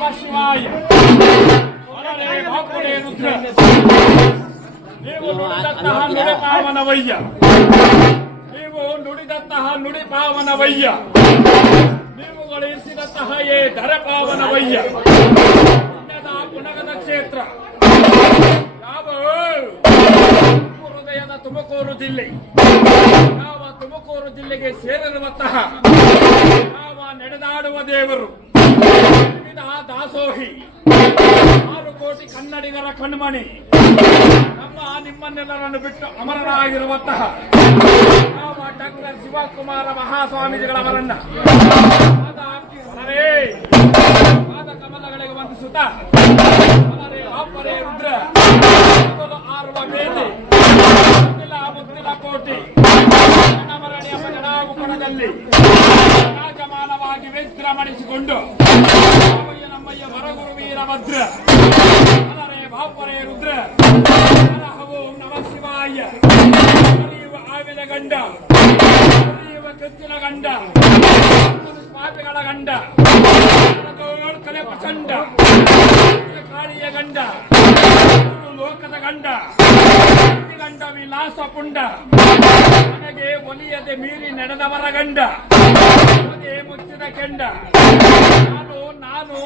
ನಮಃ ಶಿವಾಯ. ಒಳರೆ ಬಾಪುಡೆ ರುದ್ರ. ನೀವು ನುಡಿದಂತಹ ನುಡಿ ಪಾವನವಯ್ಯ. ನೀವು ನುಡಿದಂತಹ ನುಡಿ ಪಾವನವಯ್ಯ. ನೀವುಗಳು ಇರಿಸಿದಂತಹ ಏ ಧರ ಪಾವನವಯ್ಯ. ಪುಣ್ಯದ ಪುನಗದ ಕ್ಷೇತ್ರ ಯಾವ ಹೃದಯದ ತುಮಕೂರು ಜಿಲ್ಲೆ, ಯಾವ ತುಮಕೂರು ಜಿಲ್ಲೆಗೆ ಸೇರಿರುವಂತಹ ಯಾವ ನಡೆದಾಡುವ ದೇವರು, ವಿವಿಧ ದಾಸೋಹಿ, 6 ಕೋಟಿ ಕನ್ನಡಿಗರ ಕಣ್ಮಣಿ, ನಮ್ಮ ನಿಮ್ಮನ್ನೆಲ್ಲರನ್ನು ಬಿಟ್ಟು ಅಮರರಾಗಿರುವಂತಹ ಯಾವ ಡಾಕ್ಟರ್ ಶಿವಕುಮಾರ ಮಹಾಸ್ವಾಮೀಜಿಗಳವರನ್ನ ಪಾದ ಕಮಲಗಳಿಗೆ ವಂದಿಸುತ್ತಾ ಅಪ್ಪರೇ ರುದ್ರ ಆರುವ ಬೇದಿ ಮುತ್ತಿಲ ಕೋಟಿ ಮರಣಿಯ ಮಗನಾಗುಪಣದಲ್ಲಿ ರಾಜಮಾನವಾಗಿ ವಿಜೃಂಭಿಸಿಕೊಂಡು ನಮ್ಮಯ್ಯ ವರಗುರು ವೀರಭದ್ರ ಬಾಪರೇ ರುದ್ರ ಓಂ ನಮಃ ಶಿವಾಯ. ಆವಿನ ಗಂಡ, ಕಚ್ಚಿನ ಗಂಡ, ಸ್ವಾಮಿಗಳ ಗಂಡ, ಕಲೆ ಪ್ರಚಂಡ, ಕಾಳಿಯ ಗಂಡ, ಲೋಕದ ಗಂಡ, ಗಂಡ ವಿಲಾಸ ಪುಂಡ, ನನಗೆ ಒಲಿಯದೆ ಮೀರಿ ನಡೆದವರ ಗಂಡ, ಮುಚ್ಚಿದ ಕೆಂಡ,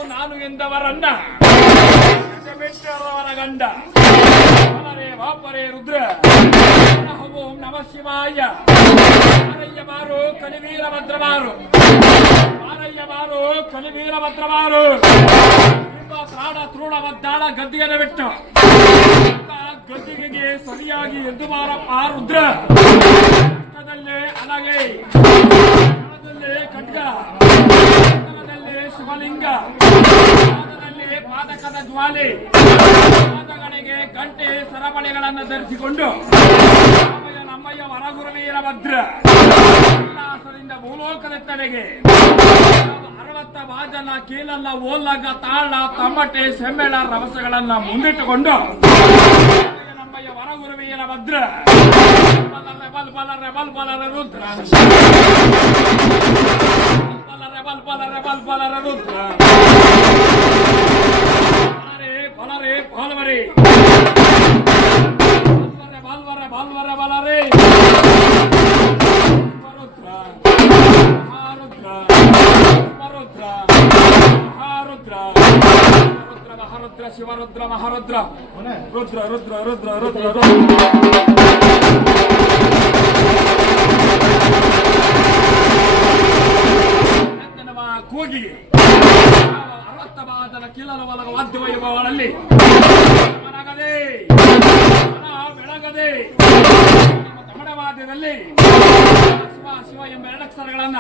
ನಾನು ಎಂದವರನ್ನ ಬಿಟ್ಟವರ ಗಂಡ, ಬಾಪರೇ ರುದ್ರ ಓಂ ನಮಃ ಶಿವಾಯ. ಮಾರಯ್ಯ ಬಾರು ಕಲಿವೀರಭದ್ರ ಬಾರು, ಮಾರಯ್ಯ ಬಾರು ಕಲಿವೀರಭದ್ರ ಬಾರು. ನಿಮ್ಮ ಪ್ರಾಣ ತೃಣ ಒದ್ದಾಡ ಗದ್ದಿಗೆನ ಬಿಟ್ಟು ಗದ್ದಿಗೆಗೆ ಸರಿಯಾಗಿ ಎದ್ದು ಬಾರಪ್ಪ ರುದ್ರ. ಕಷ್ಟದಲ್ಲೇ ಅಲಗೆ, ಕಣದಲ್ಲೇ ಖಡ್ಗ, ಕಣದಲ್ಲೇ ಶಿವಲಿಂಗ, ಪಾದದಲ್ಲಿ ಪಾದಕದ ಜ್ವಾಲೆ, ಪಾದಗಳಿಗೆ ಗಂಟೆ ಸರಪಳಿಗಳನ್ನು ಧರಿಸಿಕೊಂಡು ನಮ್ಮಯ್ಯ ವರಗುರು ವೀರಭದ್ರ ಉಲ್ಲಾಸದಿಂದ ಭೂಲೋಕದೆತ್ತಡೆಗೆ 60 ಬಾಜನ ಕೀಲಲ್ಲ ಓಲಗ ತಾಳ ತಮಟೆ ಸೆಮ್ಮೆಳ ರಭಸಗಳನ್ನ ಮುಂದಿಟ್ಟುಕೊಂಡು ನಮ್ಮಯ್ಯ ವರಗುರು ವೀರಭದ್ರ ಬಲ್ಬಲರ ರುದ್ರ ಬಲ್ಬಲರ ರುದ್ರ ಬಲರೇ ಬಾಲ್ವರೇ ಬಾಲ್ವರ ಬಲರೇ ಮರುದ್ರ ಮಹಾರುದ್ರ ಮರುದ್ರ ಮಹಾರುದ್ರ ರುದ್ರ ಮಹಾರುದ್ರ ಶಿವರುದ್ರ ಮಹಾರುದ್ರ ರುದ್ರ ರುದ್ರ ರುದ್ರ ರುದ್ರ ರುದ್ರ ಕೂಗಿಗೆ 60 ಬಾದನ ಕಿಲನ ಒಲಗ ವಾದ್ಯ ವೈಭವಗಳಲ್ಲಿ ಮನಗದೆ ಬೆಳಗದೆ ಕಮಡವಾದ್ಯದಲ್ಲಿ ಶಿವ ಶಿವ ಎಂಬ 2 ಅಕ್ಷರಗಳನ್ನ